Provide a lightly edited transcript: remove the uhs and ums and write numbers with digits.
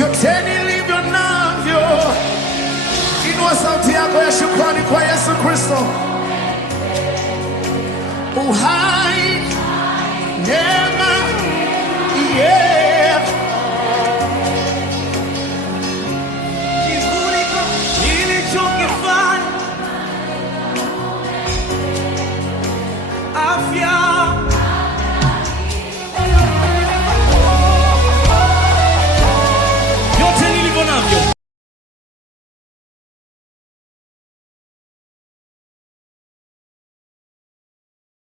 vyote nilivyo navyo. Inua sauti yako ya shukrani kwa Yesu Kristo. Uhai, yeah.